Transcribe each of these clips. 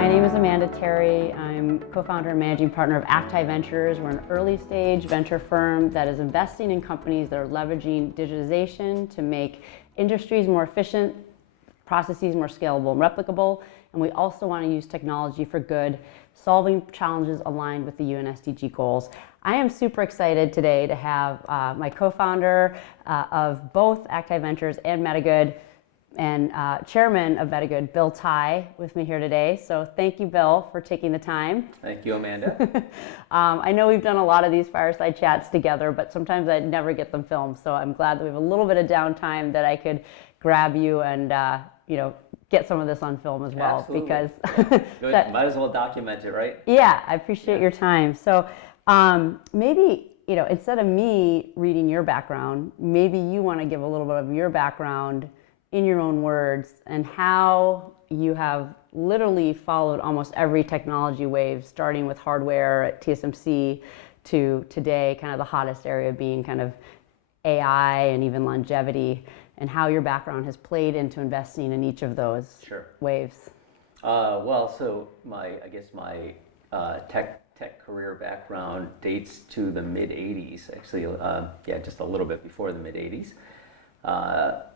My name is Amanda Terry. I'm co-founder and managing partner of ACTAI Ventures. We're an early stage venture firm that is investing in companies that are leveraging digitization to make industries more efficient, processes more scalable and replicable. And we also want to use technology for good, solving challenges aligned with the UN SDG goals. I am super excited today to have my co-founder of both ACTAI Ventures and MetaGood, and chairman of MetaGood, Bill Tai, with me here today. So thank you, Bill, for taking the time. Thank you, Amanda. I know we've done a lot of these fireside chats together, but sometimes I never get them filmed. So I'm glad that we have a little bit of downtime that I could grab you and get some of this on film as well. Absolutely. Because might as well document it, right? Yeah, I appreciate your time. So maybe instead of me reading your background, maybe you want to give a little bit of your background in your own words, and how you have literally followed almost every technology wave, starting with hardware at TSMC to today, kind of the hottest area being kind of AI and even longevity, and how your background has played into investing in each of those waves. So my tech career background dates to the mid 80s, actually, just a little bit before the mid 80s.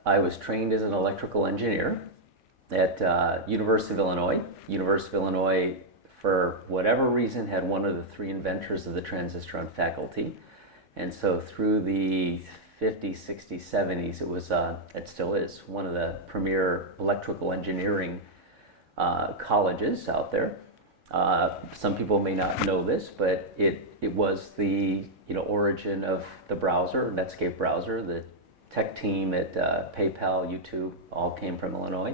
I was trained as an electrical engineer at University of Illinois. University of Illinois, for whatever reason, had one of the three inventors of the transistor on faculty. And so through the 50s, 60s, 70s, it still is one of the premier electrical engineering colleges out there. Some people may not know this, but it was the origin of the browser, Netscape browser. The tech team at PayPal, U2, all came from Illinois.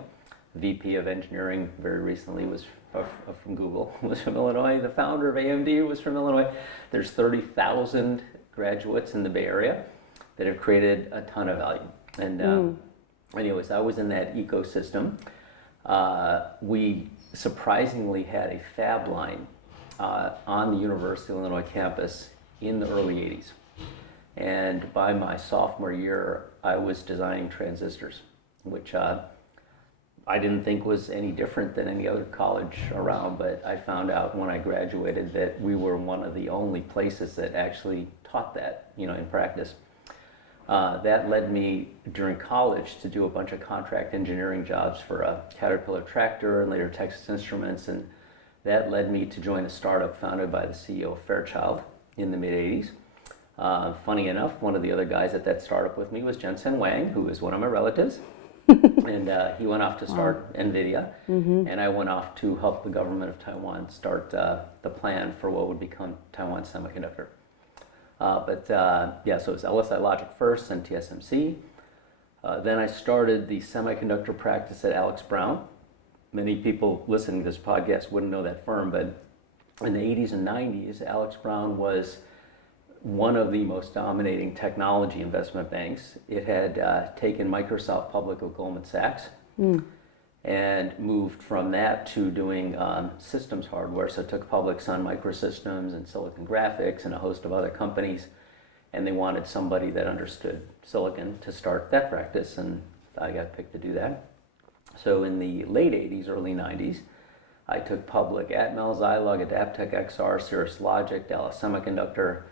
VP of engineering very recently was from Google, was from Illinois. The founder of AMD was from Illinois. There's 30,000 graduates in the Bay Area that have created a ton of value. And anyways, I was in that ecosystem. We surprisingly had a fab line on the University of Illinois campus in the early 80s. And by my sophomore year, I was designing transistors, which I didn't think was any different than any other college around, but I found out when I graduated that we were one of the only places that actually taught that, in practice. That led me during college to do a bunch of contract engineering jobs for a Caterpillar tractor and later Texas Instruments, and that led me to join a startup founded by the CEO of Fairchild in the mid-80s. Funny enough, one of the other guys at that startup with me was Jensen Huang, who is one of my relatives. And he went off to start NVIDIA, and I went off to help the government of Taiwan start the plan for what would become Taiwan Semiconductor. So it was LSI Logic first, and TSMC. Then I started the semiconductor practice at Alex Brown. Many people listening to this podcast wouldn't know that firm, but in the 80s and 90s, Alex Brown was one of the most dominating technology investment banks. It had taken Microsoft public with Goldman Sachs and moved from that to doing systems hardware. So it took public Sun Microsystems and Silicon Graphics and a host of other companies. And they wanted somebody that understood silicon to start that practice, and I got picked to do that. So in the late 80s, early 90s, I took public Atmel, Zilog, Adaptec XR, Cirrus Logic, Dallas Semiconductor,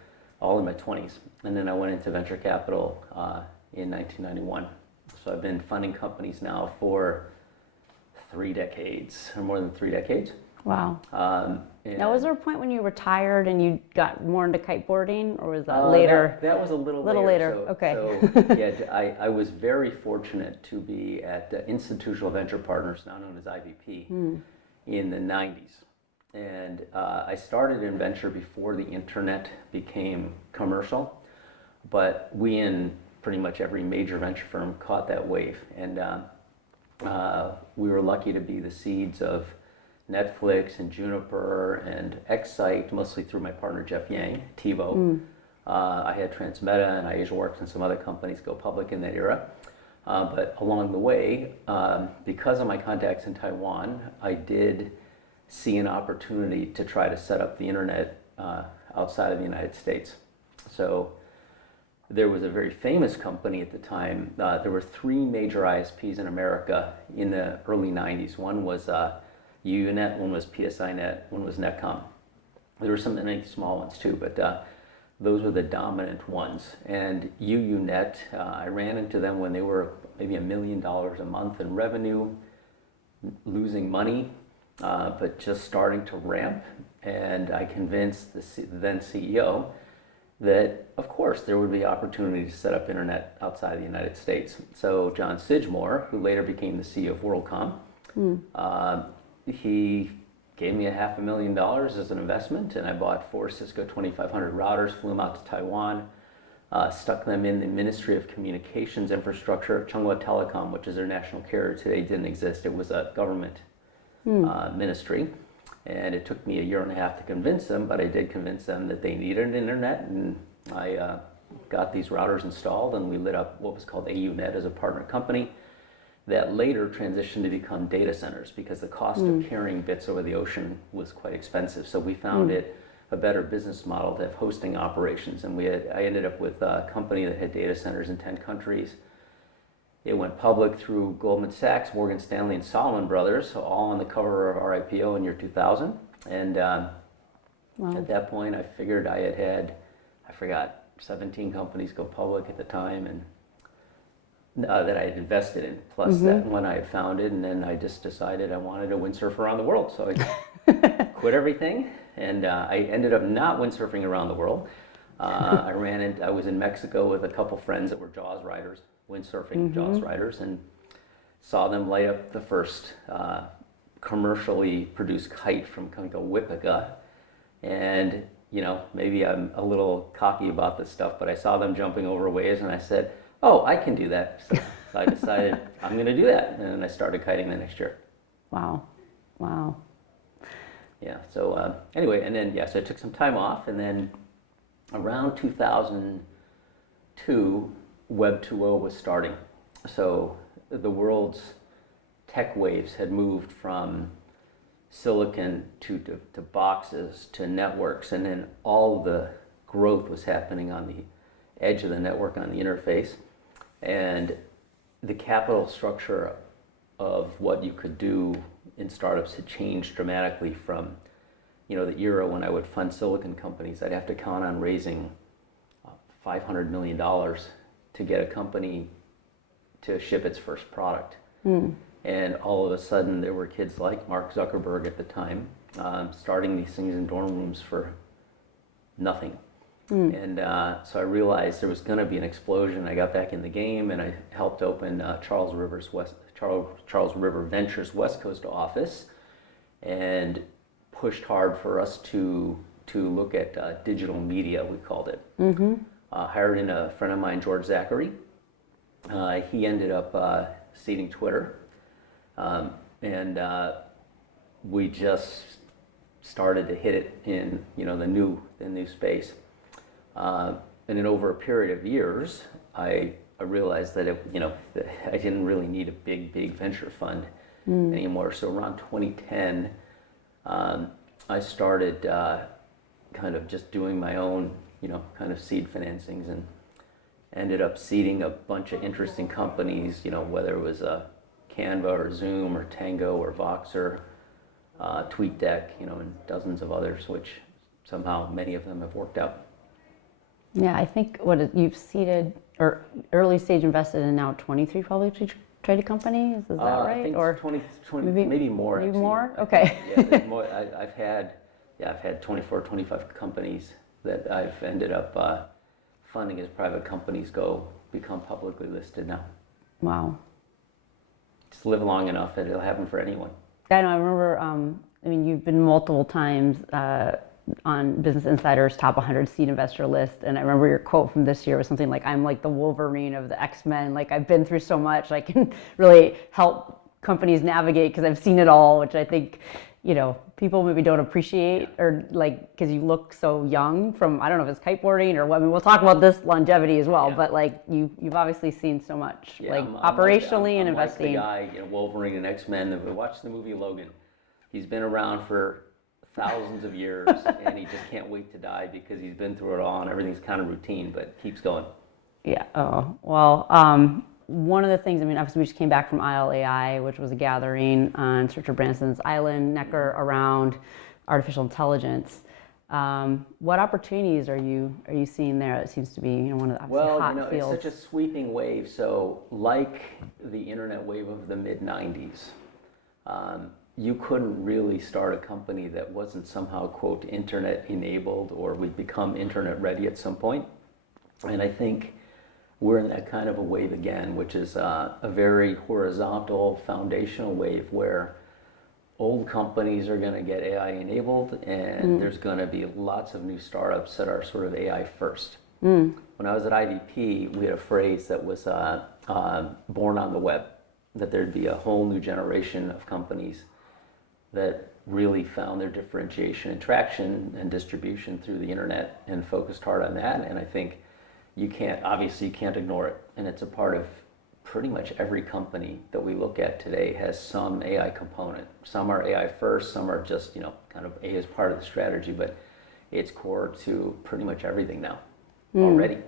all in my 20s. And then I went into venture capital in 1991. So I've been funding companies now for 3 decades, or more than 3 decades. Wow. Now, was there a point when you retired and you got more into kiteboarding, or was that later? That was a little later. Okay. I was very fortunate to be at Institutional Venture Partners, now known as IVP, in the 90s. And I started in venture before the internet became commercial, but we in pretty much every major venture firm caught that wave. And we were lucky to be the seeds of Netflix and Juniper and Excite, mostly through my partner Jeff Yang, TiVo. I had Transmeta and IasiaWorks and some other companies go public in that era. But along the way, because of my contacts in Taiwan, I did see an opportunity to try to set up the internet outside of the United States. So there was a very famous company at the time. There were 3 major ISPs in America in the early 90s. One was UUNet, one was PSINet, one was Netcom. There were some many small ones too, but those were the dominant ones. And UUNet, I ran into them when they were maybe $1 million a month in revenue, losing money, but just starting to ramp. And I convinced the then CEO that, of course, there would be opportunity to set up internet outside of the United States. So John Sidgmore, who later became the CEO of WorldCom, he gave me $500,000 as an investment, and I bought 4 Cisco 2500 routers, flew them out to Taiwan, stuck them in the Ministry of Communications infrastructure. Chunghwa Telecom, which is their national carrier today, didn't exist. It was a government ministry. And it took me 1.5 years to convince them, but I did convince them that they needed an internet, and I got these routers installed, and we lit up what was called AUNet as a partner company that later transitioned to become data centers because the cost of carrying bits over the ocean was quite expensive. So we found it a better business model to have hosting operations, and I ended up with a company that had data centers in 10 countries. It went public through Goldman Sachs, Morgan Stanley, and Salomon Brothers, so all on the cover of our IPO in year 2000. And at that point, I figured I had, I forgot, 17 companies go public at the time, and that I had invested in, plus that one I had founded. And then I just decided I wanted to windsurf around the world. So I quit everything, and I ended up not windsurfing around the world. I was in Mexico with a couple friends that were Jaws riders, windsurfing Jaws riders, and saw them light up the first commercially produced kite from a company called Whippica. And maybe I'm a little cocky about this stuff, but I saw them jumping over waves, and I said, "Oh, I can do that." So I decided I'm going to do that, and then I started kiting the next year. Wow. Yeah. So anyway, and then so I took some time off, and then around 2002. Web 2.0 was starting. So the world's tech waves had moved from silicon to boxes to networks, and then all the growth was happening on the edge of the network, on the interface. And the capital structure of what you could do in startups had changed dramatically from the era when I would fund silicon companies. I'd have to count on raising $500 million to get a company to ship its first product. And all of a sudden there were kids like Mark Zuckerberg at the time starting these things in dorm rooms for nothing. And so I realized there was going to be an explosion. I got back in the game, and I helped open Charles River Ventures West Coast office, and pushed hard for us to look at digital media, we called it. Hired in a friend of mine, George Zachary. He ended up seeding Twitter, and we just started to hit it in the new space. And then over a period of years, I realized that I didn't really need a big venture fund anymore. So around 2010, I started kind of just doing my own kind of seed financings, and ended up seeding a bunch of interesting companies, whether it was Canva or Zoom or Tango or Voxer, TweetDeck, and dozens of others, which somehow many of them have worked out. Yeah, I think you've seeded or early stage invested in now 23 publicly traded companies. Is that right? I think or 20 maybe more. Maybe actually. more? Okay. Yeah, there's more. I've had 24, 25 companies that I've ended up funding as private companies become publicly listed now. Wow. Just live long enough, it'll happen for anyone. I know. I remember. You've been multiple times on Business Insider's top 100 seed investor list, and I remember your quote from this year was something like, "I'm like the Wolverine of the X-Men. Like, I've been through so much. I can really help companies navigate because I've seen it all," which I think people maybe don't appreciate, or because you look so young from, I don't know if it's kiteboarding or what. We'll talk about this longevity as well, but you've obviously seen so much, operationally and investing. Like the guy, Wolverine and X-Men. Watch the movie Logan. He's been around for thousands of years, and he just can't wait to die because he's been through it all, and everything's kind of routine, but keeps going. Yeah. Oh, well, one of the things, I mean, obviously we just came back from ILAI, which was a gathering on Richard Branson's island, Neker, around artificial intelligence. What opportunities are you seeing there? It seems to be, one of the hot fields. It's such a sweeping wave. So like the internet wave of the mid-90s, you couldn't really start a company that wasn't somehow, quote, internet enabled, or we'd become internet ready at some point. And I think we're in that kind of a wave again, which is a very horizontal, foundational wave where old companies are going to get AI enabled, and there's going to be lots of new startups that are sort of AI first. When I was at IVP, we had a phrase that was born on the web, that there'd be a whole new generation of companies that really found their differentiation and traction and distribution through the internet and focused hard on that. And I think you can't ignore it. And it's a part of pretty much every company that we look at today has some AI component. Some are AI first, some are just, kind of A as part of the strategy, but it's core to pretty much everything now already.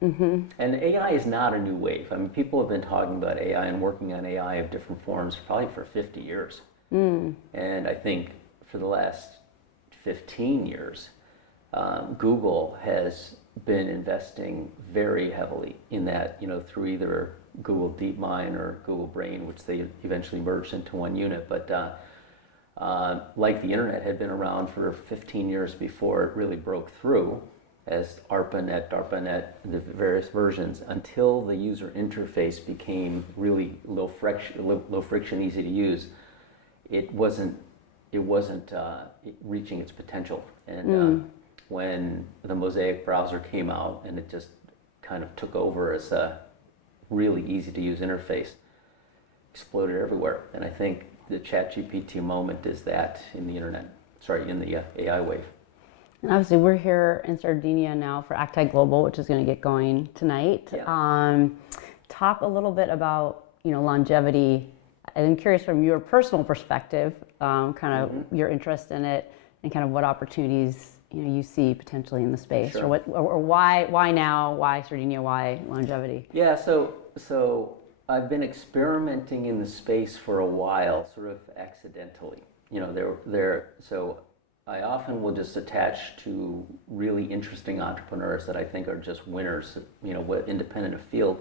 And AI is not a new wave. I mean, people have been talking about AI and working on AI of different forms probably for 50 years. And I think for the last 15 years, Google has been investing very heavily in that, through either Google DeepMind or Google Brain, which they eventually merged into one unit. But like the internet had been around for 15 years before it really broke through as ARPANET, DARPANET, the various versions, until the user interface became really low friction, easy to use. It wasn't reaching its potential. And when the Mosaic browser came out and it just kind of took over as a really easy to use interface, exploded everywhere. And I think the ChatGPT moment is that in the AI wave. And obviously we're here in Sardinia now for ACTAI Global, which is going to get going tonight. Yeah. Talk a little bit about, longevity. I'm curious from your personal perspective, kind of your interest in it and kind of what opportunities you see potentially in the space. Sure. or why now, why Sardinia, why longevity? Yeah, so I've been experimenting in the space for a while, sort of accidentally. So I often will just attach to really interesting entrepreneurs that I think are just winners, independent of field.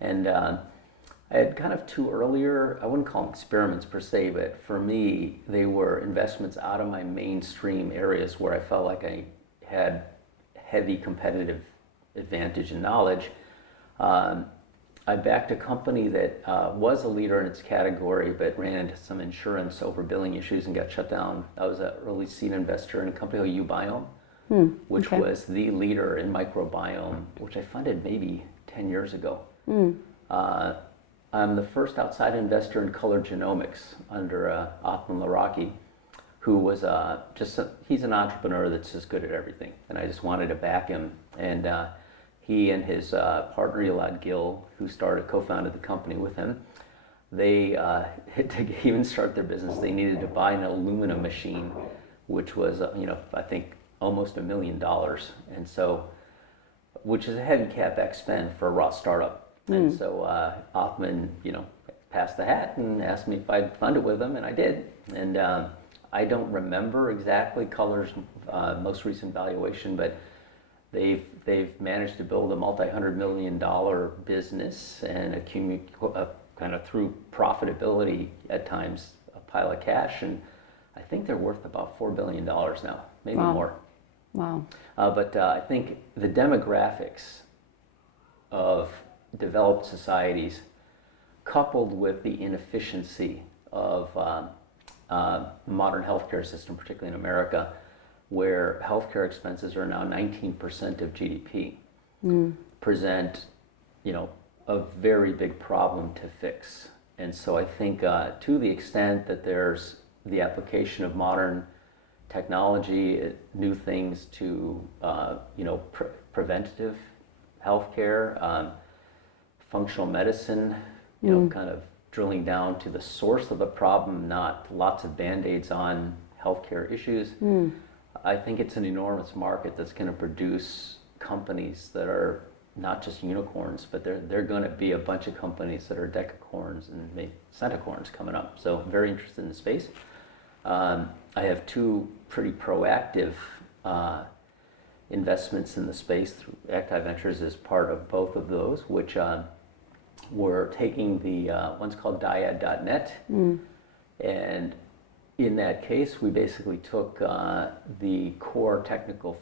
And I had kind of two earlier, I wouldn't call them experiments per se, but for me, they were investments out of my mainstream areas where I felt like I had heavy competitive advantage and knowledge. I backed a company that was a leader in its category, but ran into some insurance overbilling issues and got shut down. I was an early seed investor in a company called Ubiome, which was the leader in microbiome, which I funded maybe 10 years ago. I'm the first outside investor in color genomics under Othman Laraki, who was he's an entrepreneur that's just good at everything. And I just wanted to back him. And he and his partner, Elad Gil, who co-founded the company with him, they, to even start their business, they needed to buy an aluminum machine, which was, I think almost $1 million. And so, which is a heavy CapEx spend for a raw startup. And so Othman, passed the hat and asked me if I'd fund it with him, and I did. And I don't remember exactly Color's most recent valuation, but they've managed to build a multi-$100 million business and accumulate kind of through profitability at times a pile of cash, and I think they're worth about $4 billion now, maybe more. Wow. But I think the demographics of developed societies, coupled with the inefficiency of modern healthcare system, particularly in America, where healthcare expenses are now 19% of GDP, present, a very big problem to fix. And so I think to the extent that there's the application of modern technology, new things to, preventative healthcare, functional medicine, kind of drilling down to the source of the problem, not lots of Band-Aids on healthcare issues. I think it's an enormous market that's going to produce companies that are not just unicorns, but they're going to be a bunch of companies that are decacorns and maybe centacorns coming up. So I'm very interested in the space. I have two pretty proactive investments in the space through ACTAI Ventures as part of both of those, which we're taking the one's called Dyad.net, and in that case, we basically took the core technical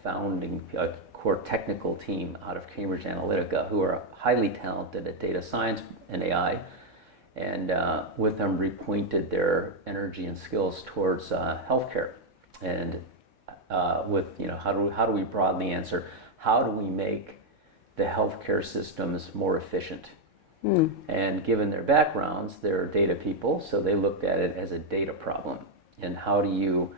team out of Cambridge Analytica, who are highly talented at data science and AI, and with them repointed their energy and skills towards healthcare. And with how do we broadly answer, how do we make the healthcare systems more efficient? And given their backgrounds, they're data people, so they looked at it as a data problem. And how do you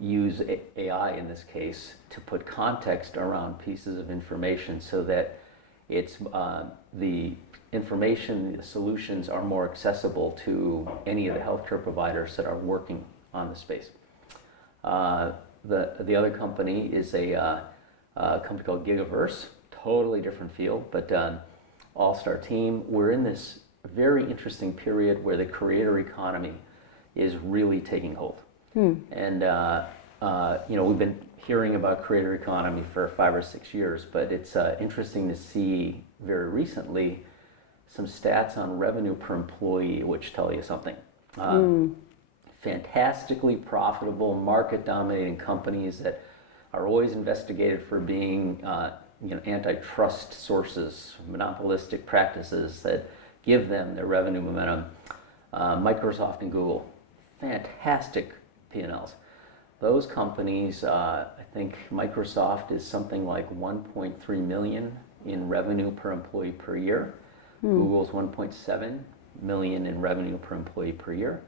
use AI in this case to put context around pieces of information so that it's the information, the solutions are more accessible to any of the healthcare providers that are working on the space. The other company is a company called Gigaverse, totally different field, but all-star team. We're in this very interesting period where the creator economy is really taking hold. And we've been hearing about creator economy for 5 or 6 years, but it's interesting to see very recently some stats on revenue per employee, which tell you something. Fantastically profitable, market-dominating companies that are always investigated for being antitrust sources, monopolistic practices that give them their revenue momentum. Microsoft and Google, fantastic P&Ls. Those companies, I think Microsoft is something like 1.3 million in revenue per employee per year. Google's 1.7 million in revenue per employee per year.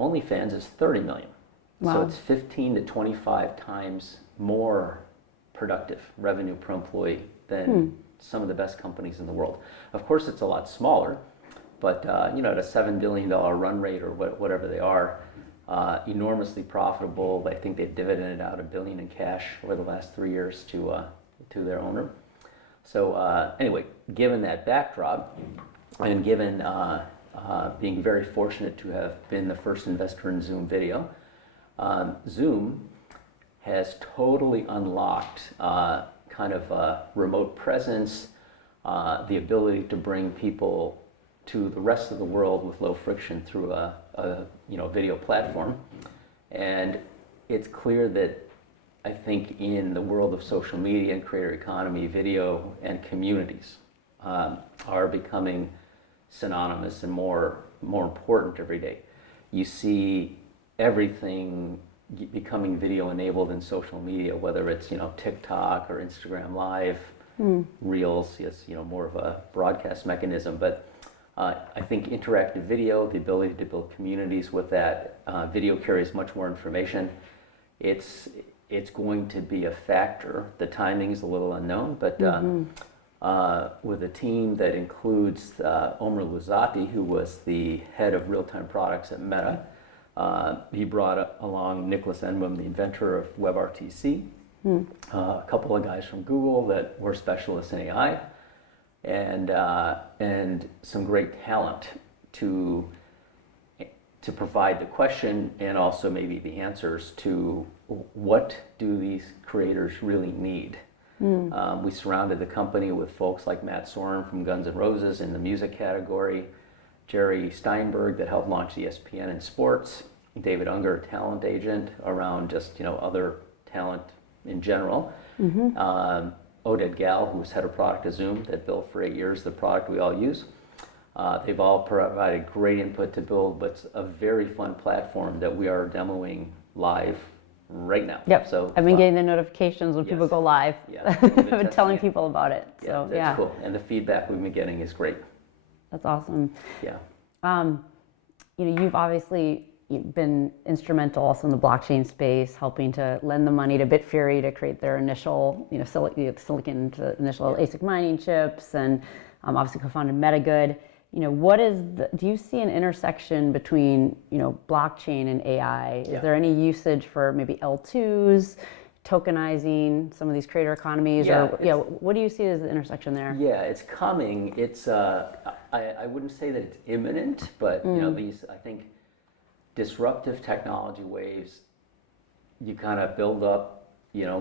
OnlyFans is 30 million. Wow. So it's 15 to 25 times more productive revenue per employee than some of the best companies in the world. Of course, it's a lot smaller, but at a $7 billion run rate or whatever they are, enormously profitable. I think they've dividended out $1 billion in cash over the last 3 years to their owner. So anyway, given that backdrop, and given being very fortunate to have been the first investor in Zoom Video, Zoom has totally unlocked kind of remote presence, the ability to bring people to the rest of the world with low friction through a video platform. And it's clear that I think in the world of social media and creator economy, video and communities are becoming synonymous and more important every day. You see everything becoming video enabled in social media, whether it's TikTok or Instagram Live, Reels is more of a broadcast mechanism, but I think interactive video, the ability to build communities with that, video carries much more information. It's going to be a factor. The timing is a little unknown, but with a team that includes Omer Luzati, who was the head of real-time products at Meta. He brought along Nicholas Enbom, the inventor of WebRTC, a couple of guys from Google that were specialists in AI, and some great talent to provide the question and also maybe the answers to what do these creators really need. We surrounded the company with folks like Matt Sorum from Guns N' Roses in the music category, Jerry Steinberg that helped launch ESPN in sports, David Unger, talent agent around just other talent in general, Oded Gal, who was head of product at Zoom, that built for 8 years the product we all use. They've all provided great input to build what's a very fun platform that we are demoing live right now. Yep. So I've been getting the notifications when people go live. Yeah. I've been telling people about it. So That's cool. And the feedback we've been getting is great. That's awesome. Yeah. You've obviously been instrumental also in the blockchain space, helping to lend the money to Bitfury to create their initial, silicon to initial ASIC mining chips, and obviously co-founded MetaGood. Do you see an intersection between, blockchain and AI? Is there any usage for maybe L2s tokenizing some of these creator economies? Yeah, Or what do you see as the intersection there? Yeah, it's coming. It's I wouldn't say that it's imminent, but these, I think, disruptive technology waves, you kind of build up,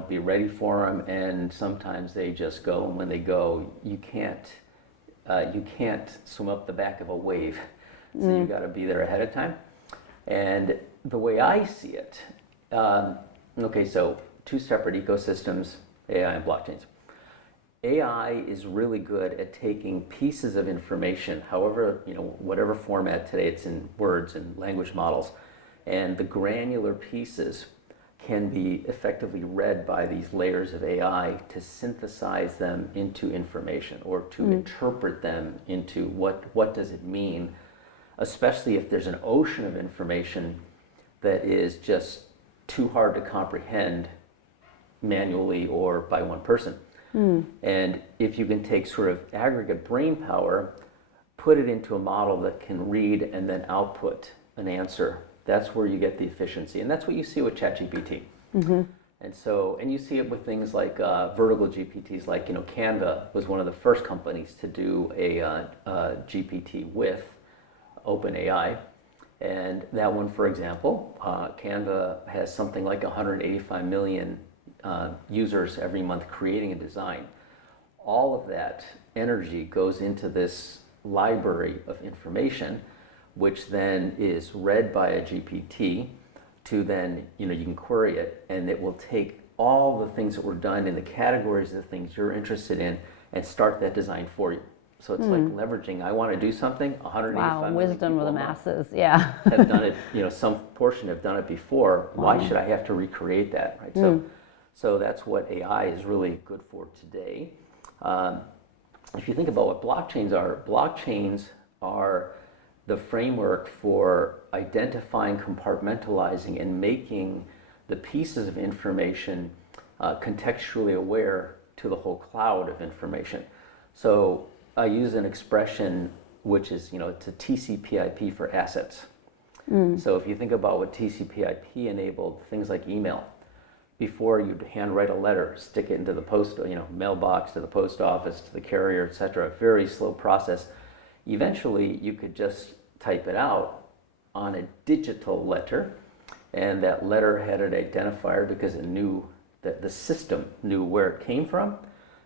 be ready for them, and sometimes they just go, and when they go, you can't swim up the back of a wave, so you got to be there ahead of time. And the way I see it, okay, so two separate ecosystems, AI and blockchains. AI is really good at taking pieces of information, however, whatever format today, it's in words and language models, and the granular pieces can be effectively read by these layers of AI to synthesize them into information or to interpret them into what does it mean, especially if there's an ocean of information that is just too hard to comprehend manually or by one person. And if you can take sort of aggregate brain power, put it into a model that can read and then output an answer, that's where you get the efficiency. And that's what you see with ChatGPT. And you see it with things like vertical GPTs, like, Canva was one of the first companies to do a GPT with OpenAI. And that one, for example, Canva has something like 185 million users every month creating a design. All of that energy goes into this library of information, which then is read by a GPT to then, you can query it, and it will take all the things that were done in the categories of the things you're interested in and start that design for you. So it's like leveraging, I want to do something, 185 million wisdom of the masses, have done it, some portion have done it before. Why should I have to recreate that, right? So that's what AI is really good for today. If you think about what blockchains are the framework for identifying, compartmentalizing, and making the pieces of information contextually aware to the whole cloud of information. So I use an expression which is, it's a TCP/IP for assets. So if you think about what TCP/IP enabled, things like email. Before, you'd handwrite a letter, stick it into the mailbox, to the post office, to the carrier, etc. Very slow process. Eventually, you could just type it out on a digital letter, and that letter had an identifier because it knew that the system knew where it came from,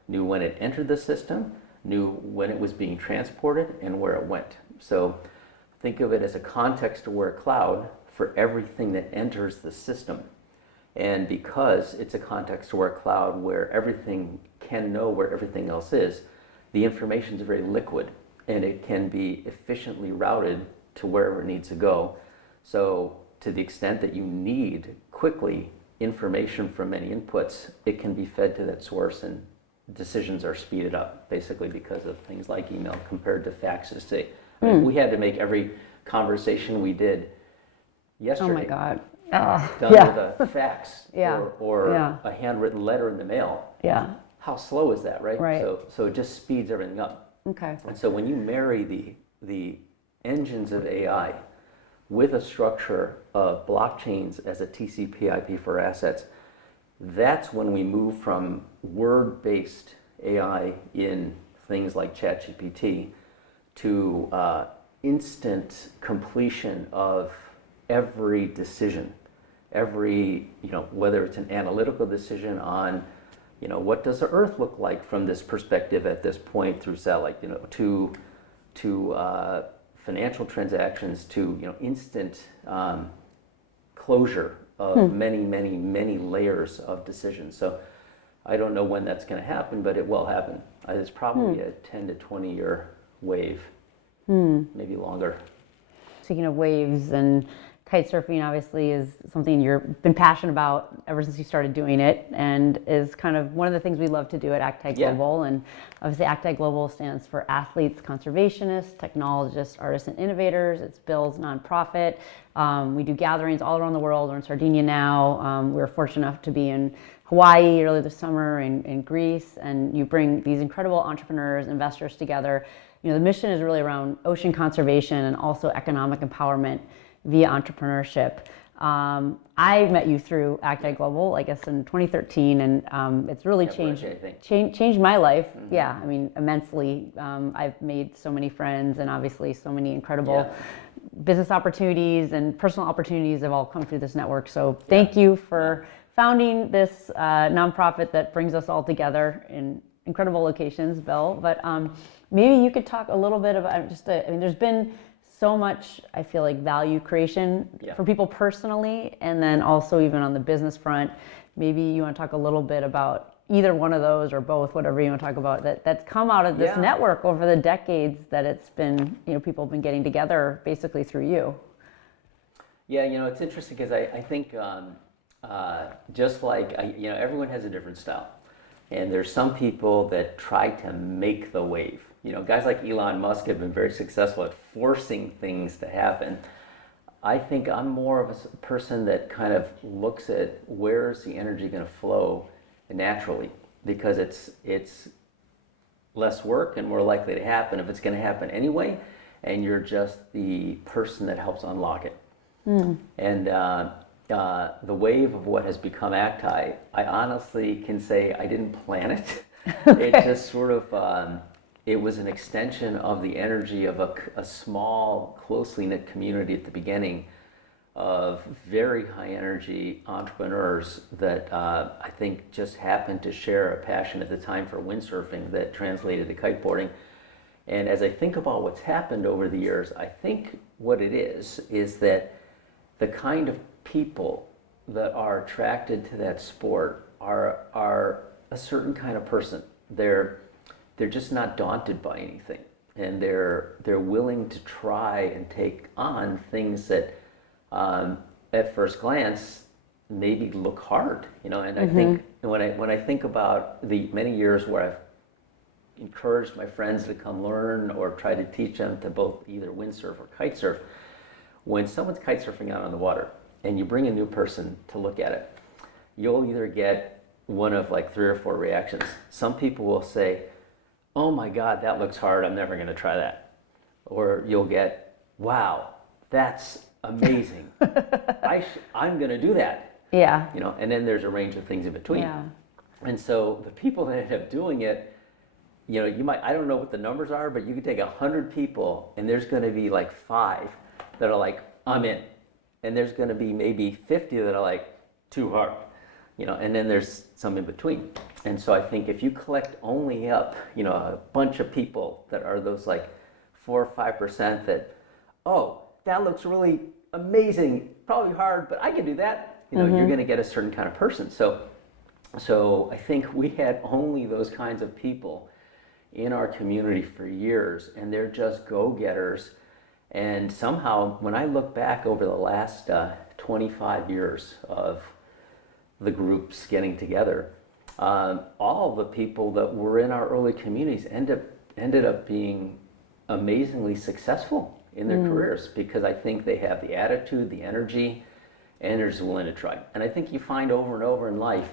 knew when it entered the system, knew when it was being transported, and where it went. So think of it as a context-aware cloud for everything that enters the system. And because it's a context-aware cloud where everything can know where everything else is, the information is very liquid, and it can be efficiently routed to wherever it needs to go. So to the extent that you need quickly information from many inputs, it can be fed to that source, and decisions are speeded up, basically because of things like email compared to faxes. Say, if we had to make every conversation we did yesterday, oh my God, done with a fax or a handwritten letter in the mail, how slow is that, right? So it just speeds everything up. Okay. And so when you marry the engines of AI with a structure of blockchains as a TCP/IP for assets, that's when we move from word-based AI in things like ChatGPT to instant completion of every decision, whether it's an analytical decision on, what does the Earth look like from this perspective at this point through satellite, to financial transactions, to instant closure of many, many, many layers of decisions. So I don't know when that's going to happen, but it will happen. It's probably a 10 to 20 year wave, maybe longer. Speaking of waves, and kite surfing obviously is something you've been passionate about ever since you started doing it, and is kind of one of the things we love to do at ACTAI Global. And obviously ACTAI Global stands for Athletes, Conservationists, Technologists, Artists, and Innovators. It's Bill's nonprofit. We do gatherings all around the world. We're in Sardinia now. We were fortunate enough to be in Hawaii earlier this summer, in Greece, and you bring these incredible entrepreneurs, investors together. The mission is really around ocean conservation and also economic empowerment via entrepreneurship. I met you through ACTAI Global, I guess in 2013, and it's really changed my life. Mm-hmm. Yeah, I mean, immensely. I've made so many friends, and obviously so many incredible business opportunities and personal opportunities have all come through this network. So thank you for founding this nonprofit that brings us all together in incredible locations, Bill. But maybe you could talk a little bit about I mean, there's been so much, I feel like, value creation for people personally, and then also even on the business front. Maybe you want to talk a little bit about either one of those or both, whatever you want to talk about, that's come out of this network over the decades that it's been, people have been getting together basically through you. Yeah, it's interesting because I think just like, everyone has a different style. And there's some people that try to make the wave. Guys like Elon Musk have been very successful at forcing things to happen. I think I'm more of a person that kind of looks at where's the energy going to flow naturally, because it's less work and more likely to happen if it's going to happen anyway, and you're just the person that helps unlock it. And the wave of what has become ACTAI, I honestly can say I didn't plan it. Okay. It just sort of, it was an extension of the energy of a small, closely knit community at the beginning of very high energy entrepreneurs that I think just happened to share a passion at the time for windsurfing that translated to kiteboarding. And as I think about what's happened over the years, I think what it is that the kind of people that are attracted to that sport are a certain kind of person. They're just not daunted by anything, and they're willing to try and take on things that at first glance maybe look hard, and I think when I think about the many years where I've encouraged my friends to come learn or try to teach them to both either windsurf or kite surf, when someone's kite surfing out on the water and you bring a new person to look at it, you'll either get one of like 3 or 4 reactions. Some people will say, "Oh my God, that looks hard, I'm never going to try that." Or you'll get, "Wow, that's amazing. I'm going to do that." Yeah. And then there's a range of things in between. Yeah. And so the people that end up doing it, you might, I don't know what the numbers are, but you could take 100 people and there's going to be like 5 that are like, "I'm in." And there's going to be maybe 50 that are like, "Too hard." And then there's some in between. And so I think if you collect only up, a bunch of people that are those like 4 or 5% that, "Oh, that looks really amazing, probably hard, but I can do that," you're going to get a certain kind of person. So I think we had only those kinds of people in our community for years, and they're just go-getters. And somehow, when I look back over the last 25 years of the groups getting together, all of the people that were in our early communities ended up being amazingly successful in their careers, because I think they have the attitude, the energy, and they're just willing to try. And I think you find over and over in life,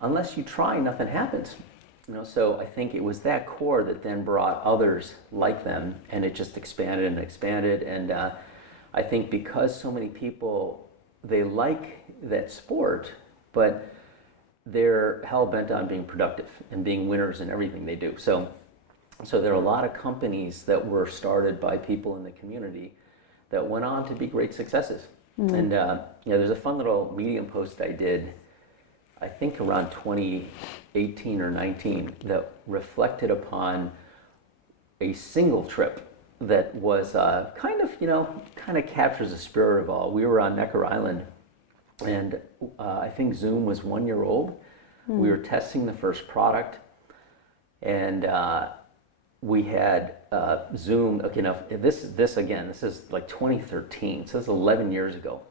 unless you try, nothing happens. So I think it was that core that then brought others like them, and it just expanded and expanded. And I think because so many people, they like that sport, but they're hell-bent on being productive and being winners in everything they do. So there are a lot of companies that were started by people in the community that went on to be great successes. And there's a fun little Medium post I did, I think around 2018 or 19, that reflected upon a single trip that was kind of captures the spirit of all. We were on Neker Island, and I think Zoom was 1 year old. We were testing the first product, and we had Zoom. Okay, now this is like 2013, so this is 11 years ago.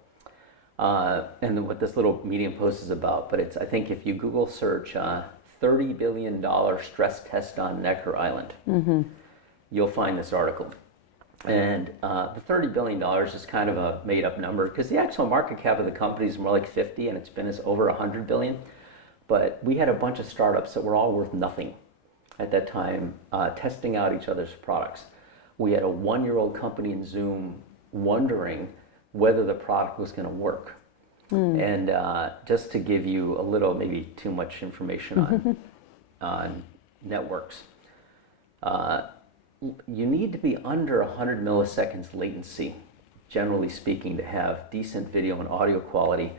And what this little Medium post is about, but I think if you Google search $30 billion stress test on Neker Island, you'll find this article. And the $30 billion is kind of a made up number, because the actual market cap of the company is more like 50, and it's been over 100 billion. But we had a bunch of startups that were all worth nothing at that time, testing out each other's products. We had a 1 year old company in Zoom wondering, whether the product was going to work. And just to give you a little, maybe too much information on networks, you need to be under 100 milliseconds latency, generally speaking, to have decent video and audio quality.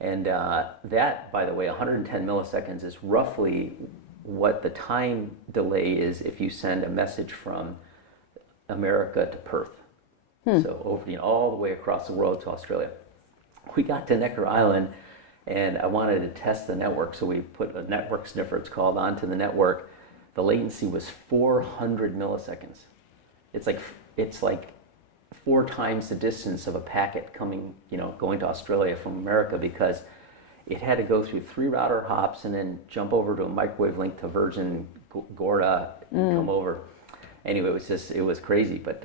And that, by the way, 110 milliseconds is roughly what the time delay is if you send a message from America to Perth. So over, all the way across the world to Australia. We got to Neker Island, and I wanted to test the network, so we put a network sniffer, it's called, onto the network. The latency was 400 milliseconds. It's like 4 times the distance of a packet coming, going to Australia from America, because it had to go through 3 router hops and then jump over to a microwave link to Virgin Gorda and come over. Anyway, it was crazy, but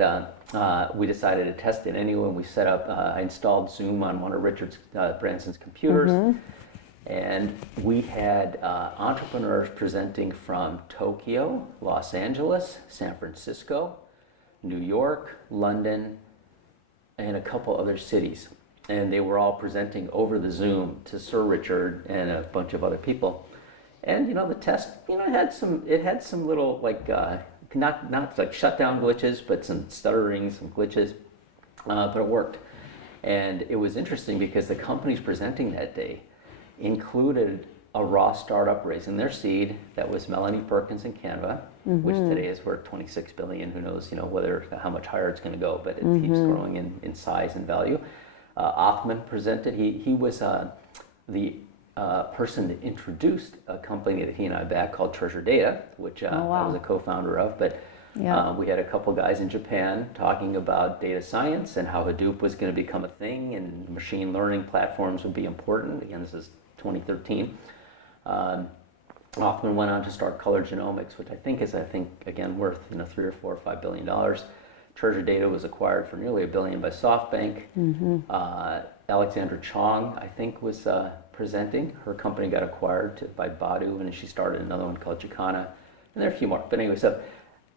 we decided to test it anyway. And we set up, I installed Zoom on one of Richard Branson's computers, and we had entrepreneurs presenting from Tokyo, Los Angeles, San Francisco, New York, London, and a couple other cities. And they were all presenting over the Zoom to Sir Richard and a bunch of other people. And the test, it had some little not like shutdown glitches, but some stuttering, some glitches, but it worked. And it was interesting because the companies presenting that day included a raw startup raising their seed. That was Melanie Perkins and Canva, which today is worth 26 billion. Who knows, how much higher it's going to go, but it keeps growing in size and value. Othman presented. He was the person that introduced a company that he and I backed called Treasure Data, which I was a co-founder of. But we had a couple guys in Japan talking about data science and how Hadoop was going to become a thing and machine learning platforms would be important. Again, this is 2013. Othman went on to start Color Genomics, which I think is again worth $3 or $4 or $5 billion. Treasure Data was acquired for nearly $1 billion by SoftBank. Alexandra Chong, I think, was presenting. Her company got acquired by Baidu, and she started another one called Jacana. And there are a few more. But anyway, so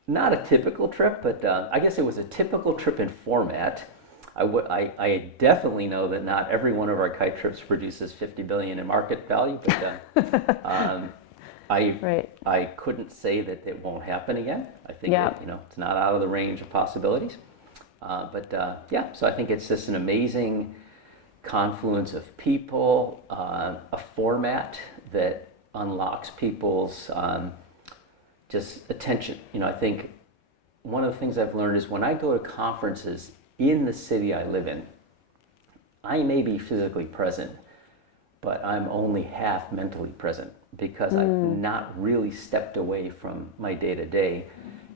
not a typical trip, but I guess it was a typical trip in format. I definitely know that not every one of our kite trips produces $50 billion in market value, but I couldn't say that it won't happen again. I think it's not out of the range of possibilities. So I think it's just an amazing confluence of people, a format that unlocks people's just attention. I think one of the things I've learned is when I go to conferences in the city I live in, I may be physically present, but I'm only half mentally present because I've not really stepped away from my day-to-day.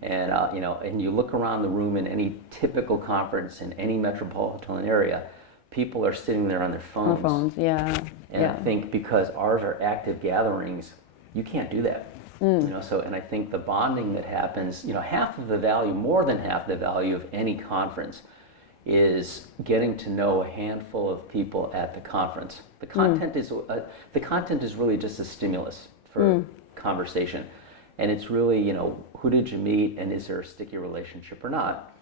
And and you look around the room in any typical conference in any metropolitan area, people are sitting there on their phones. And I think because ours are active gatherings, you can't do that. And I think the bonding that happens, half of the value, more than half the value of any conference is getting to know a handful of people at the conference. The content is really just a stimulus for conversation. And it's really, who did you meet and is there a sticky relationship or not?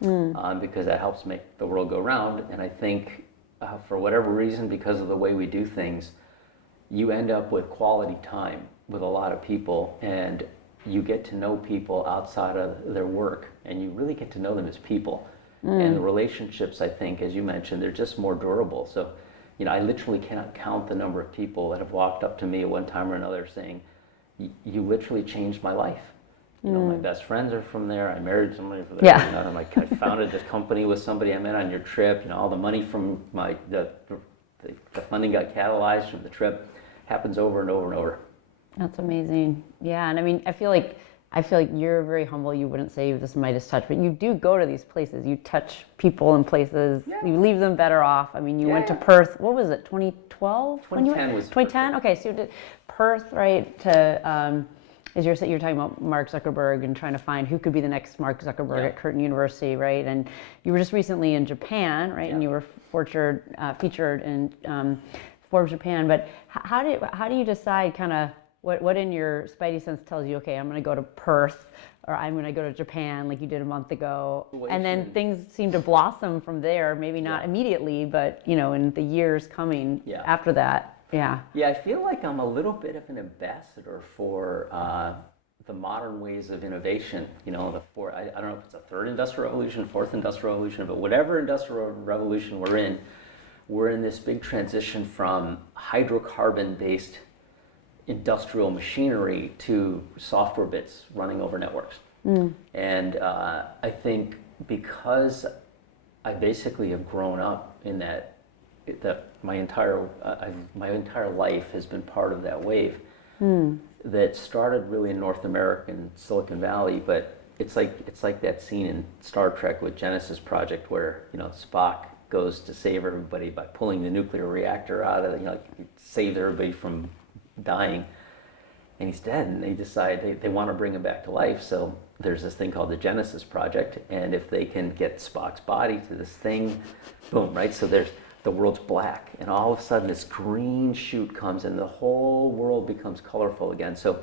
Because that helps make the world go round. And I think for whatever reason, because of the way we do things, you end up with quality time with a lot of people, and you get to know people outside of their work, and you really get to know them as people. And the relationships, I think, as you mentioned, they're just more durable. So, I literally cannot count the number of people that have walked up to me at one time or another saying, you literally changed my life. My best friends are from there. I married somebody from there. I founded this company with somebody I met on your trip. All the money from the funding got catalyzed from the trip. Happens over and over and over. That's amazing. Yeah, and I mean, I feel like you're very humble. You wouldn't say this is Midas touch, but you do go to these places. You touch people in places. Yeah. You leave them better off. I mean, you went to Perth. What was it? 2012? 2010 was 2010. Okay, so you did Perth, right? To as you're talking about Mark Zuckerberg and trying to find who could be the next Mark Zuckerberg at Curtin University, right? And you were just recently in Japan, right? And you were featured in Forbes Japan. But how do you decide kind of What in your spidey sense tells you, okay, I'm going to go to Perth, or I'm going to go to Japan like you did a month ago, and then things seem to blossom from there, maybe not immediately, but in the years coming after that. Yeah, I feel like I'm a little bit of an ambassador for the modern ways of innovation. I don't know if it's a third industrial revolution, fourth industrial revolution, but whatever industrial revolution we're in this big transition from hydrocarbon-based industrial machinery to software bits running over networks. And I think because I basically have grown up in that my entire life has been part of that wave that started really in North American Silicon Valley, but it's like that scene in Star Trek with Genesis Project where Spock goes to save everybody by pulling the nuclear reactor out of save everybody from dying, and he's dead, and they decide they want to bring him back to life. So there's this thing called the Genesis Project, and if they can get Spock's body to this thing, boom, right? So the world's black, and all of a sudden this green shoot comes and the whole world becomes colorful again. So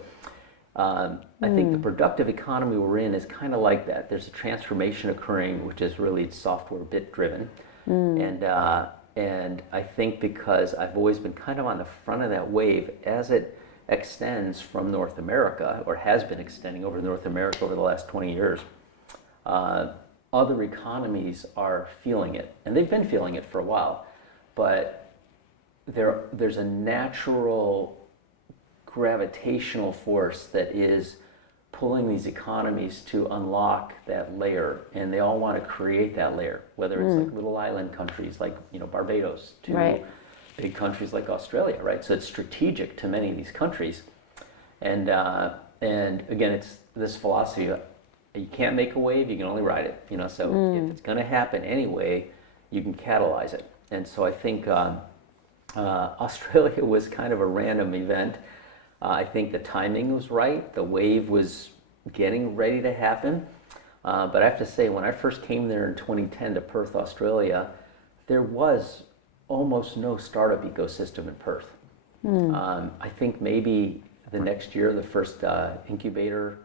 I think the productive economy we're in is kind of like that. There's a transformation occurring, which is really software bit driven. And I think because I've always been kind of on the front of that wave as it extends from North America, or has been extending over North America over the last 20 years, other economies are feeling it, and they've been feeling it for a while, but there's a natural gravitational force that is pulling these economies to unlock that layer, and they all want to create that layer, whether it's like little island countries like Barbados to big countries like Australia, right? So it's strategic to many of these countries, and again, it's this philosophy of, you can't make a wave, you can only ride it, so if it's going to happen anyway, you can catalyze it. And so I think Australia was kind of a random event. I think the timing was right. The wave was getting ready to happen. But I have to say, when I first came there in 2010 to Perth, Australia, there was almost no startup ecosystem in Perth. I think maybe the next year, the first incubator,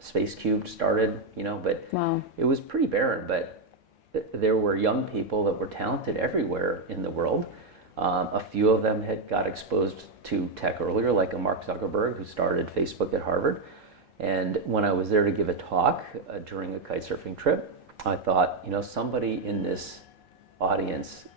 Space Cube started, but it was pretty barren. But there were young people that were talented everywhere in the world. A few of them had got exposed to tech earlier, like a Mark Zuckerberg, who started Facebook at Harvard. And when I was there to give a talk during a kite surfing trip, I thought, somebody in this audience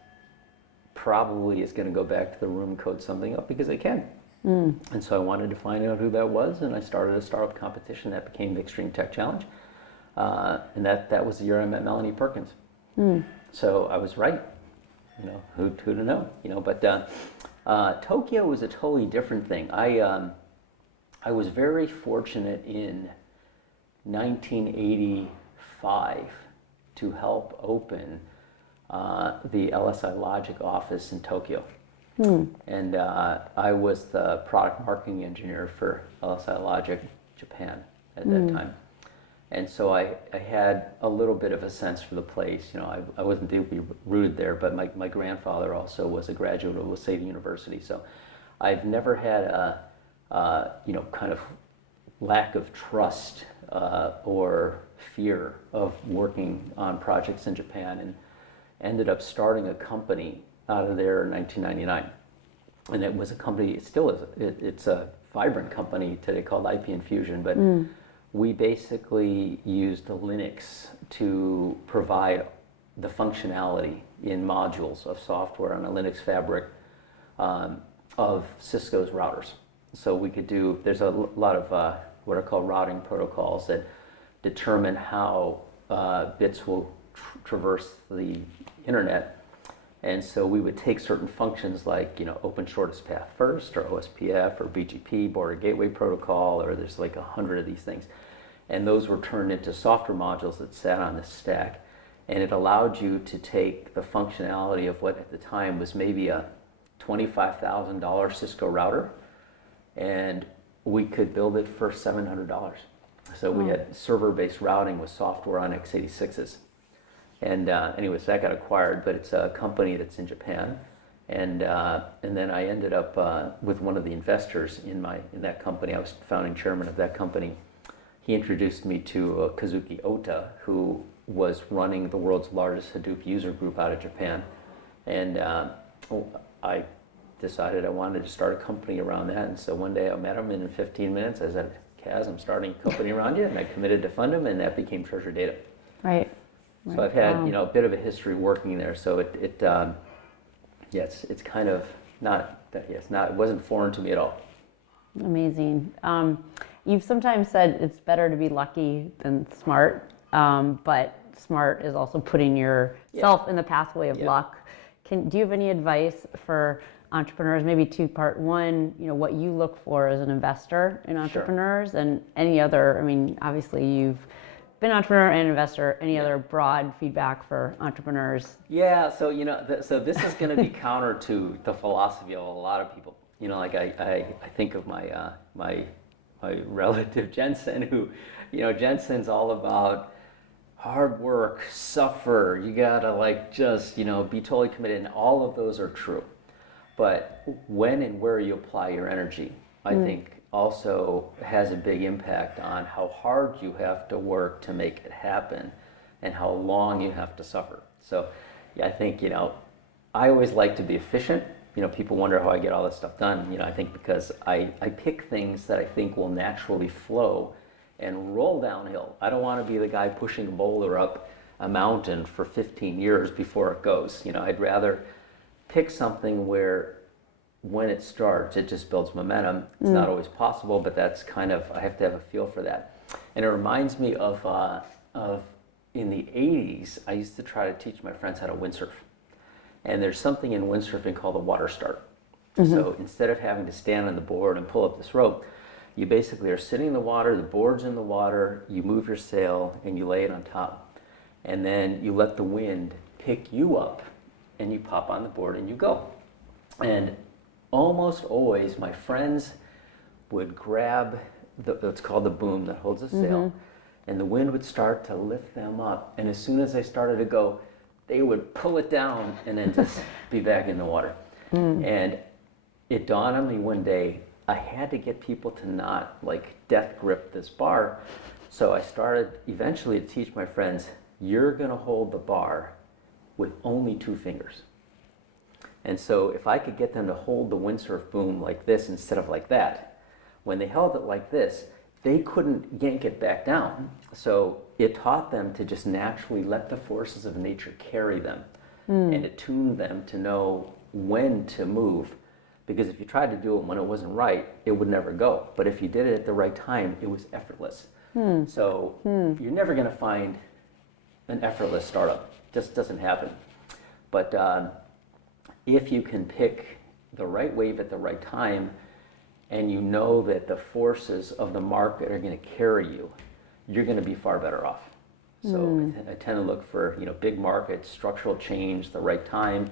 probably is going to go back to the room, code something up because they can. And so I wanted to find out who that was, and I started a startup competition that became the Extreme Tech Challenge. And that was the year I met Melanie Perkins. So I was right. Who to know? But Tokyo was a totally different thing. I was very fortunate in 1985 to help open the LSI Logic office in Tokyo. And I was the product marketing engineer for LSI Logic Japan at that time. And so I had a little bit of a sense for the place. I wasn't deeply rooted there, but my grandfather also was a graduate of Waseda University. So I've never had a kind of lack of trust or fear of working on projects in Japan, and ended up starting a company out of there in 1999. And it was a company, it still is, it's a vibrant company today called IP Infusion, but we basically used Linux to provide the functionality in modules of software on a Linux fabric of Cisco's routers. So we could do, there's a lot of what are called routing protocols that determine how bits will traverse the internet. And so we would take certain functions like, open shortest path first, or OSPF, or BGP, border gateway protocol, or there's like 100 of these things. And those were turned into software modules that sat on this stack. And it allowed you to take the functionality of what at the time was maybe a $25,000 Cisco router, and we could build it for $700. So we had server-based routing with software on x86s. And anyways, that got acquired, but it's a company that's in Japan. And then I ended up with one of the investors in that company. I was founding chairman of that company. He introduced me to Kazuki Ota, who was running the world's largest Hadoop user group out of Japan. And I decided I wanted to start a company around that. And so one day I met him, and in 15 minutes I said, Kaz, I'm starting a company around you. And I committed to fund him, and that became Treasure Data. Right. So I've had a bit of a history working there. So it's kind of it wasn't foreign to me at all. Amazing. You've sometimes said it's better to be lucky than smart, but smart is also putting yourself in the pathway of luck. Do you have any advice for entrepreneurs? Maybe two-part. One, what you look for as an investor in entrepreneurs, and any other. I mean, obviously you've been an entrepreneur and investor. Any other broad feedback for entrepreneurs? Yeah. So so this is going to be counter to the philosophy of a lot of people. Like I think of my my relative Jensen, who, Jensen's all about hard work, suffer, you gotta just, be totally committed, and all of those are true. But when and where you apply your energy, I think also has a big impact on how hard you have to work to make it happen and how long you have to suffer. So I think, I always like to be efficient. People wonder how I get all this stuff done. I think because I pick things that I think will naturally flow and roll downhill. I don't want to be the guy pushing a boulder up a mountain for 15 years before it goes. I'd rather pick something where when it starts, it just builds momentum. It's not always possible, but that's kind of, I have to have a feel for that. And it reminds me of in the 80s, I used to try to teach my friends how to windsurf. And there's something in windsurfing called a water start. So instead of having to stand on the board and pull up this rope, you basically are sitting in the water, the board's in the water, you move your sail and you lay it on top. And then you let the wind pick you up and you pop on the board and you go. And almost always my friends would grab what's called the boom that holds the sail, and the wind would start to lift them up. And as soon as they started to go, they would pull it down and then just be back in the water. And it dawned on me one day, I had to get people to not death grip this bar. So I started eventually to teach my friends, you're gonna hold the bar with only 2 fingers. And so if I could get them to hold the windsurf boom like this instead of like that, when they held it like this, they couldn't yank it back down. So it taught them to just naturally let the forces of nature carry them and attune them to know when to move. Because if you tried to do it when it wasn't right, it would never go. But if you did it at the right time, it was effortless. So you're never going to find an effortless startup. Just doesn't happen. But if you can pick the right wave at the right time, and you know that the forces of the market are going to carry you, you're going to be far better off. So I tend to look for big markets, structural change, the right time,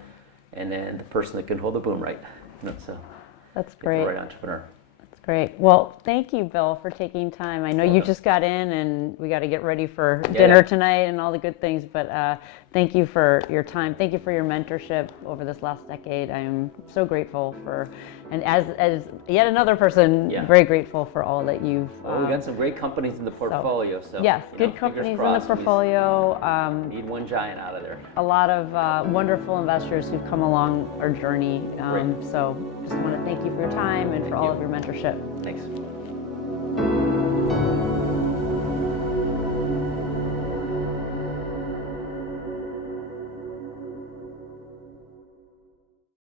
and then the person that can hold the boom right. That's great. The right entrepreneur. That's great. Well, thank you, Bill, for taking time. I know you just got in, and we got to get ready for dinner tonight and all the good things. But thank you for your time. Thank you for your mentorship over this last decade. I am so grateful for, and as yet another person, very grateful for all that you've. Well, we got some great companies in the portfolio. So yes, good companies in the portfolio. Need one giant out of there. A lot of wonderful investors who've come along our journey. So just want to thank you for your time and for all of your mentorship. Thanks.